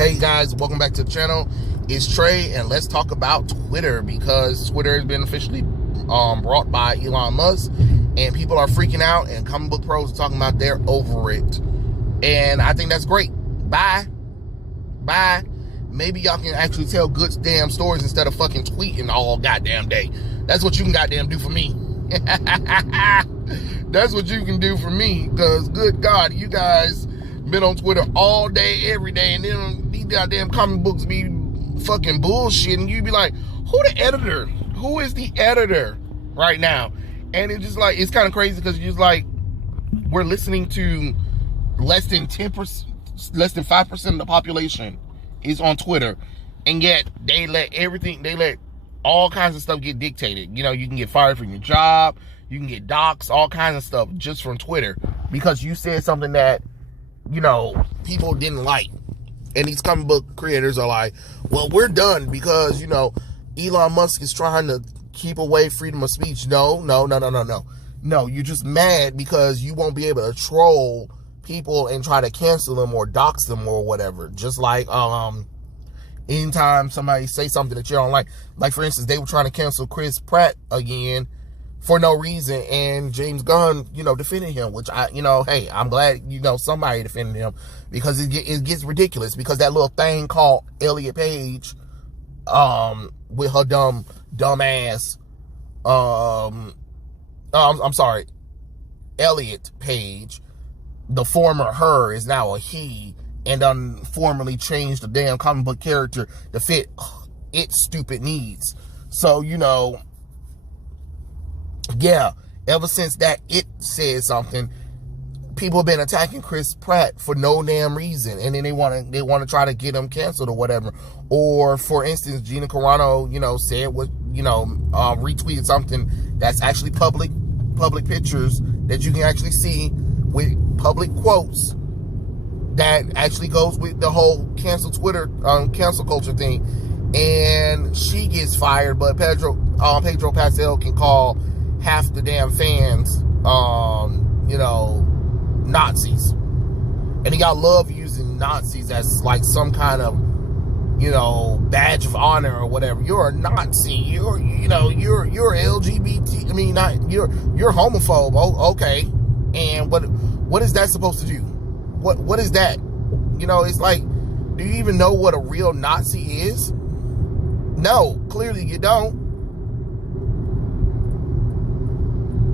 Hey guys, welcome back to the channel. It's Trey, and let's talk about Twitter, because Twitter has been officially brought by Elon Musk, and people are freaking out, and comic book pros are talking about they're over it. And I think that's great. Bye. Maybe y'all can actually tell good damn stories instead of fucking tweeting all goddamn day. That's what you can goddamn do for me. That's what you can do for me, because good God, you guys been on Twitter all day, every day, and then these goddamn comic books be fucking bullshit, and you be like, who the editor? Who is the editor right now? And it's just like, it's kind of crazy, because you're just like, we're listening to less than 10%, less than 5% of the population is on Twitter, and yet they let all kinds of stuff get dictated. You know, you can get fired from your job, you can get doxxed, all kinds of stuff just from Twitter, because you said something that, you know, people didn't like. And these comic book creators are like, well, we're done because, you know, Elon Musk is trying to keep away freedom of speech. No, you're just mad because you won't be able to troll people and try to cancel them or dox them or whatever. Just like anytime somebody say something that you don't like for instance, they were trying to cancel Chris Pratt again for no reason, and James Gunn, you know, defended him, which hey, I'm glad, you know, somebody defended him, because it gets ridiculous, because that little thing called Elliot Page, with her dumb ass, I'm sorry, Elliot Page, the former her is now a he, and formerly changed the damn comic book character to fit its stupid needs. So, you know, yeah, ever since that it said something, people have been attacking Chris Pratt for no damn reason, and then they want to try to get him canceled or whatever. Or for instance, Gina Carano, you know, said what, you know, retweeted something that's actually public pictures that you can actually see with public quotes that actually goes with the whole cancel Twitter, cancel culture thing, and she gets fired, but Pedro Pascal can call half the damn fans, you know, Nazis. And he got love using Nazis as like some kind of, you know, badge of honor or whatever. You're a Nazi. You're LGBT. I mean, you're homophobe. Oh, okay. And what is that supposed to do? What is that? You know, it's like, do you even know what a real Nazi is? No, clearly you don't.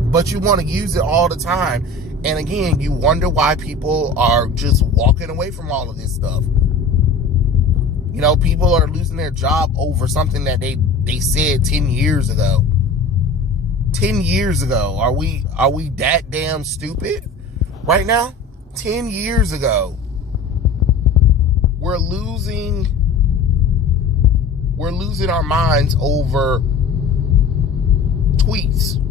But you want to use it all the time. And again, you wonder why people are just walking away from all of this stuff. You know, people are losing their job over something that they said 10 years ago. 10 years ago. Are we that damn stupid right now? 10 years ago. We're losing our minds over tweets.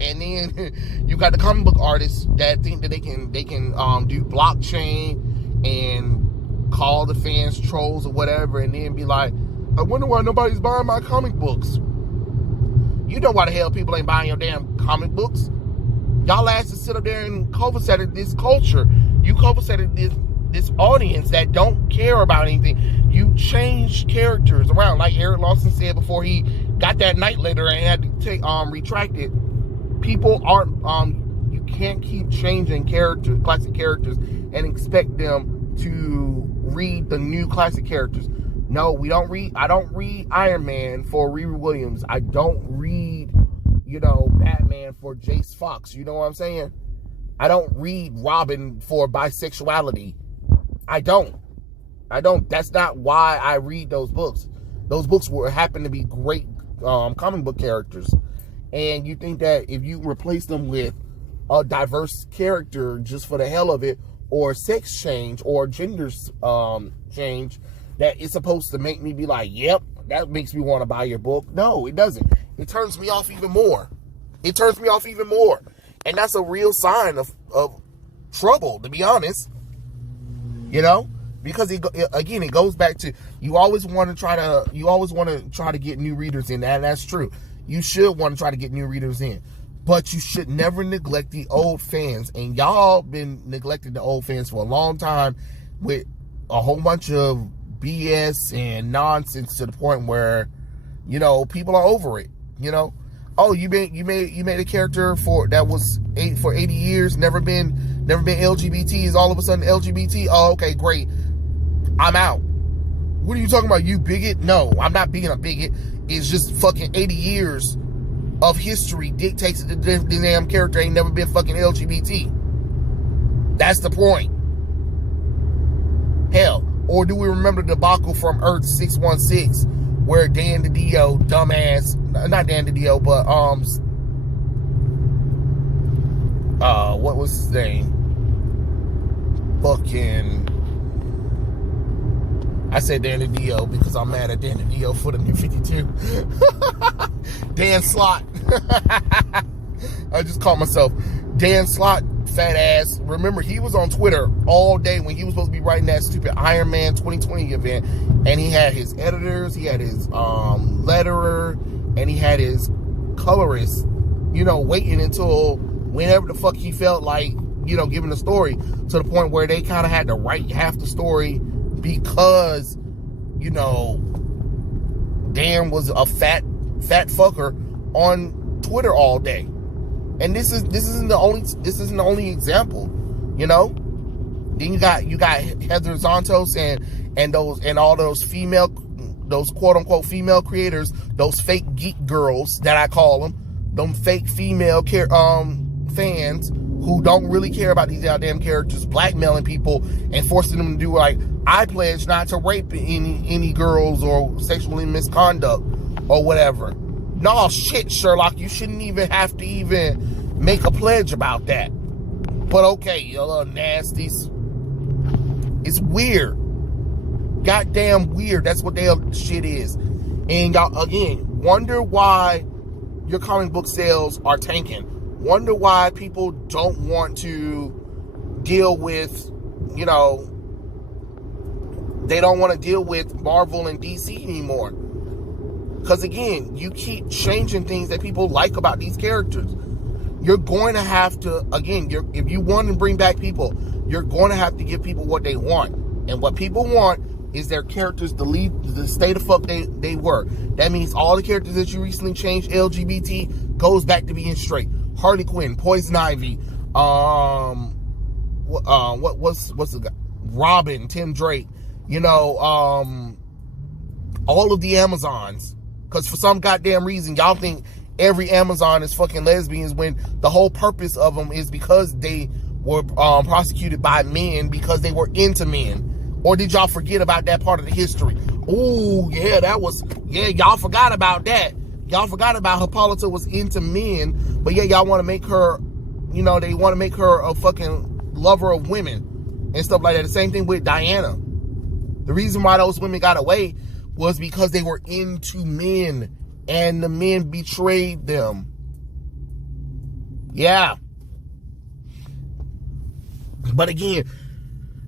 And then you got the comic book artists that think that they can do blockchain and call the fans trolls or whatever, and then be like, I wonder why nobody's buying my comic books. You know why the hell people ain't buying your damn comic books. Y'all asses sit up there and copaceted this culture. You copaceted this audience that don't care about anything. You change characters around, like Eric Lawson said before he got that night letter and had to take retract it. People aren't, you can't keep changing characters, classic characters, and expect them to read the new classic characters. No, I don't read Iron Man for Riri Williams. I don't read, you know, Batman for Jace Fox. You know what I'm saying? I don't read Robin for bisexuality. I don't. That's not why I read those books. Those books happen to be great comic book characters. And you think that if you replace them with a diverse character just for the hell of it, or sex change, or gender change, that it's supposed to make me be like, yep, that makes me want to buy your book. No, it doesn't. It turns me off even more. And that's a real sign of trouble, to be honest. You know? Because it goes back to, you always want to try to get new readers in, and that's true. You should want to try to get new readers in. But you should never neglect the old fans. And y'all been neglecting the old fans for a long time with a whole bunch of BS and nonsense to the point where, you know, people are over it. You know, oh, you made a character that was for 80 years, never been LGBT, is all of a sudden LGBT. Oh, okay, great. I'm out. What are you talking about, you bigot? No, I'm not being a bigot. It's just fucking 80 years of history dictates that the damn character ain't never been fucking LGBT. That's the point. Hell, or do we remember the debacle from Earth 616 where Dan DiDio, dumbass, not Dan DiDio, but what was his name? Fucking, I said Dan DiDio because I'm mad at Dan DiDio for the New 52. Dan Slott. I just called myself Dan Slott, fat ass. Remember, he was on Twitter all day when he was supposed to be writing that stupid Iron Man 2020 event, and he had his editors, he had his letterer, and he had his colorist, you know, waiting until whenever the fuck he felt like, you know, giving the story, to the point where they kind of had to write half the story because, you know, Dan was a fat fucker on Twitter all day. And this isn't the only example, you know. Then you got Heather Zontos and all those quote unquote female creators, those fake geek girls that I call them fake female fans who don't really care about these goddamn characters, blackmailing people and forcing them to do, like, I pledge not to rape any girls or sexually misconduct or whatever. No, shit, Sherlock, you shouldn't even have to even make a pledge about that. But okay, you little nasties. It's weird. Goddamn weird. That's what their shit is. And y'all, again, wonder why your comic book sales are tanking. Wonder why people don't want to deal with, you know, they don't want to deal with Marvel and DC anymore. Because again, you keep changing things that people like about these characters. You're going to have to, again, if you want to bring back people, you're going to have to give people what they want. And what people want is their characters to stay the fuck they were. That means all the characters that you recently changed LGBT goes back to being straight. Harley Quinn, Poison Ivy, what's the guy? Robin, Tim Drake, you know, all of the Amazons. Because for some goddamn reason, y'all think every Amazon is fucking lesbians when the whole purpose of them is because they were prosecuted by men because they were into men. Or did y'all forget about that part of the history? Oh, yeah, y'all forgot about that. Y'all forgot about Hippolyta was into men, but yeah, y'all want to make her, you know, they want to make her a fucking lover of women and stuff like that. The same thing with Diana. The reason why those women got away was because they were into men and the men betrayed them. Yeah. But again,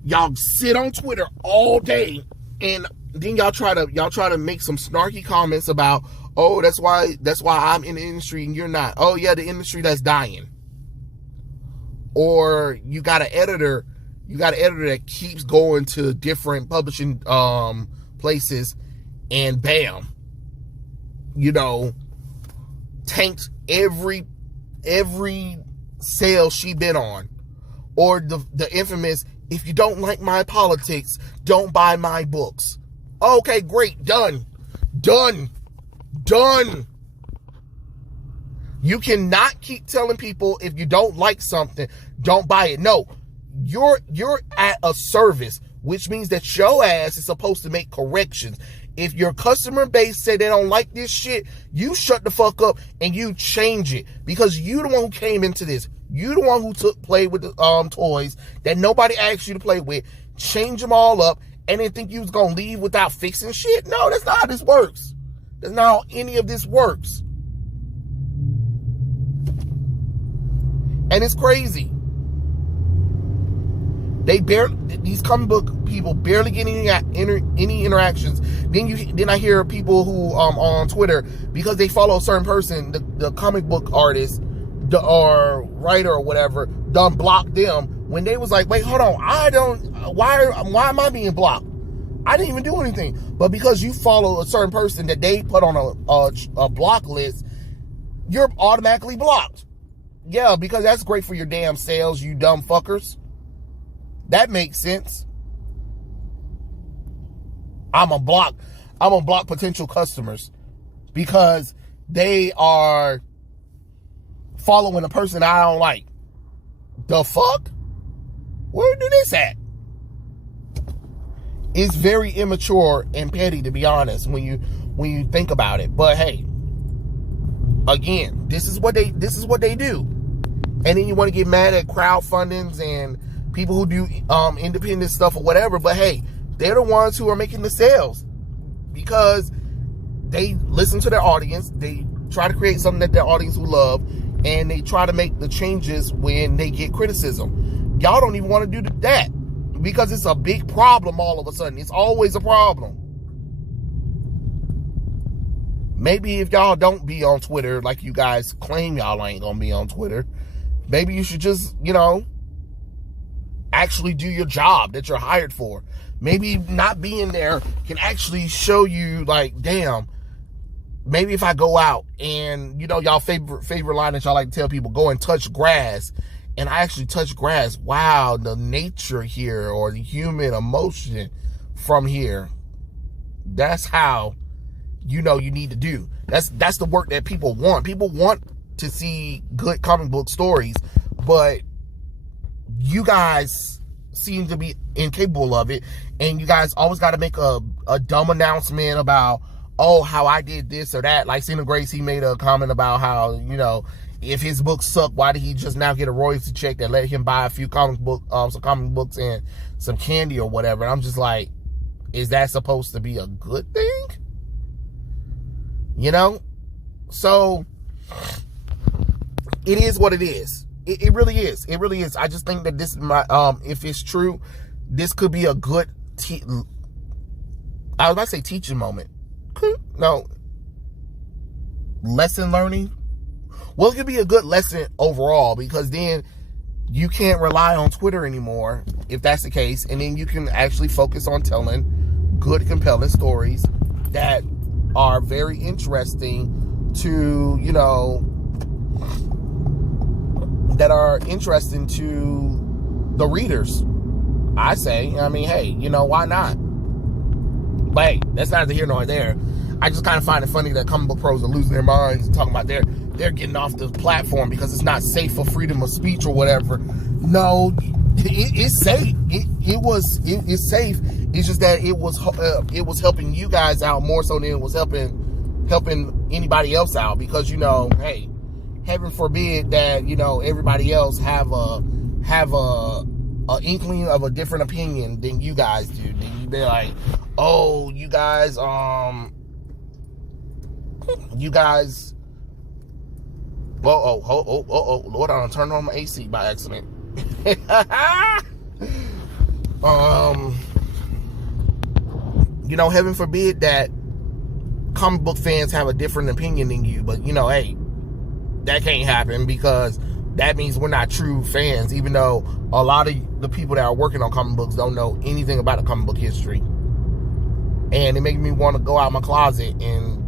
y'all sit on Twitter all day and then y'all try to make some snarky comments about, oh, that's why I'm in the industry and you're not. Oh yeah, the industry that's dying. Or you got an editor that keeps going to different publishing places and bam, you know, tanks every sale she been on. Or the infamous, if you don't like my politics, don't buy my books. Okay, great, done. You cannot keep telling people if you don't like something, don't buy it. No, you're at a service, which means that your ass is supposed to make corrections. If your customer base say they don't like this shit, you shut the fuck up and you change it, because you the one who came into this. You the one who played with the toys that nobody asked you to play with, change them all up, and then think you was gonna leave without fixing shit. No, that's not how this works. That's not how any of this works. And it's crazy. These comic book people barely get any interactions. Then I hear people who on Twitter, because they follow a certain person, the comic book artist or writer or whatever, done block them when they was like, wait, hold on, I don't why am I being blocked? I didn't even do anything. But because you follow a certain person that they put on a block list, you're automatically blocked. Yeah, because that's great for your damn sales, you dumb fuckers. That makes sense. I'm gonna block potential customers because they are following a person I don't like. The fuck? Where did this at? It's very immature and petty, to be honest, when you think about it. But hey, again, this is what they do. And then you want to get mad at crowdfundings and people who do independent stuff or whatever. But hey, they're the ones who are making the sales because they listen to their audience. They try to create something that their audience will love, and they try to make the changes when they get criticism. Y'all don't even want to do that because it's a big problem all of a sudden. It's always a problem. Maybe if y'all don't be on Twitter like you guys claim y'all ain't gonna be on Twitter, maybe you should just, actually do your job that you're hired for. Maybe not being there can actually show you, like, damn, maybe if I go out and, y'all favorite line that y'all like to tell people, go and touch grass, and I actually touch grass. Wow, the nature here, or the human emotion from here. That's how you need to do. That's the work that people want. People want to see good comic book stories, but you guys seem to be incapable of it, and you guys always got to make a dumb announcement about, oh, how I did this or that. Like Cena Grace, he made a comment about how, if his books suck, why did he just now get a royalty check that let him buy a few some comic books and some candy or whatever. And I'm just like, is that supposed to be a good thing? So it is what it is. It really is. It really is. I just think that this is if it's true, this could be a good I was about to say teaching moment. No. Lesson learning. Well, it could be a good lesson overall, because then you can't rely on Twitter anymore if that's the case. And then you can actually focus on telling good, compelling stories that are very interesting to, that are interesting to the readers. I say, hey, why not? But hey, that's neither here nor there. I just kind of find it funny that comic book pros are losing their minds and talking about they're getting off the platform because it's not safe for freedom of speech or whatever. No, it's safe. It's safe. It's just that it was helping you guys out more so than it was helping anybody else out, because hey, heaven forbid that everybody else have a inkling of a different opinion than you guys do. Then you be like, oh, you guys Lord, I turned on my AC by accident. Heaven forbid that comic book fans have a different opinion than you, but hey, that can't happen, because that means we're not true fans, even though a lot of the people that are working on comic books don't know anything about a comic book history. And it makes me want to go out my closet and,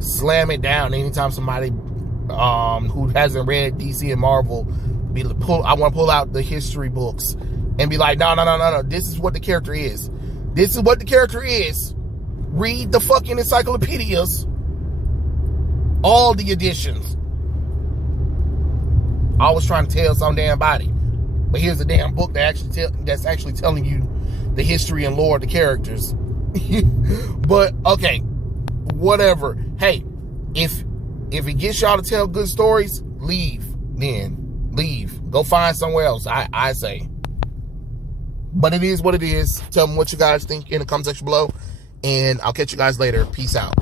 slam it down anytime somebody who hasn't read DC and Marvel I want to pull out the history books and be like, no, this is what the character is. This is what the character is. Read the fucking encyclopedias, all the editions. I was trying to tell some damn body, but here's a damn book that's actually telling you the history and lore of the characters. But okay, whatever. Hey, if it gets y'all to tell good stories, leave. Go find somewhere else, I say. But it is what it is. Tell me what you guys think in the comment section below, and I'll catch you guys later. Peace out.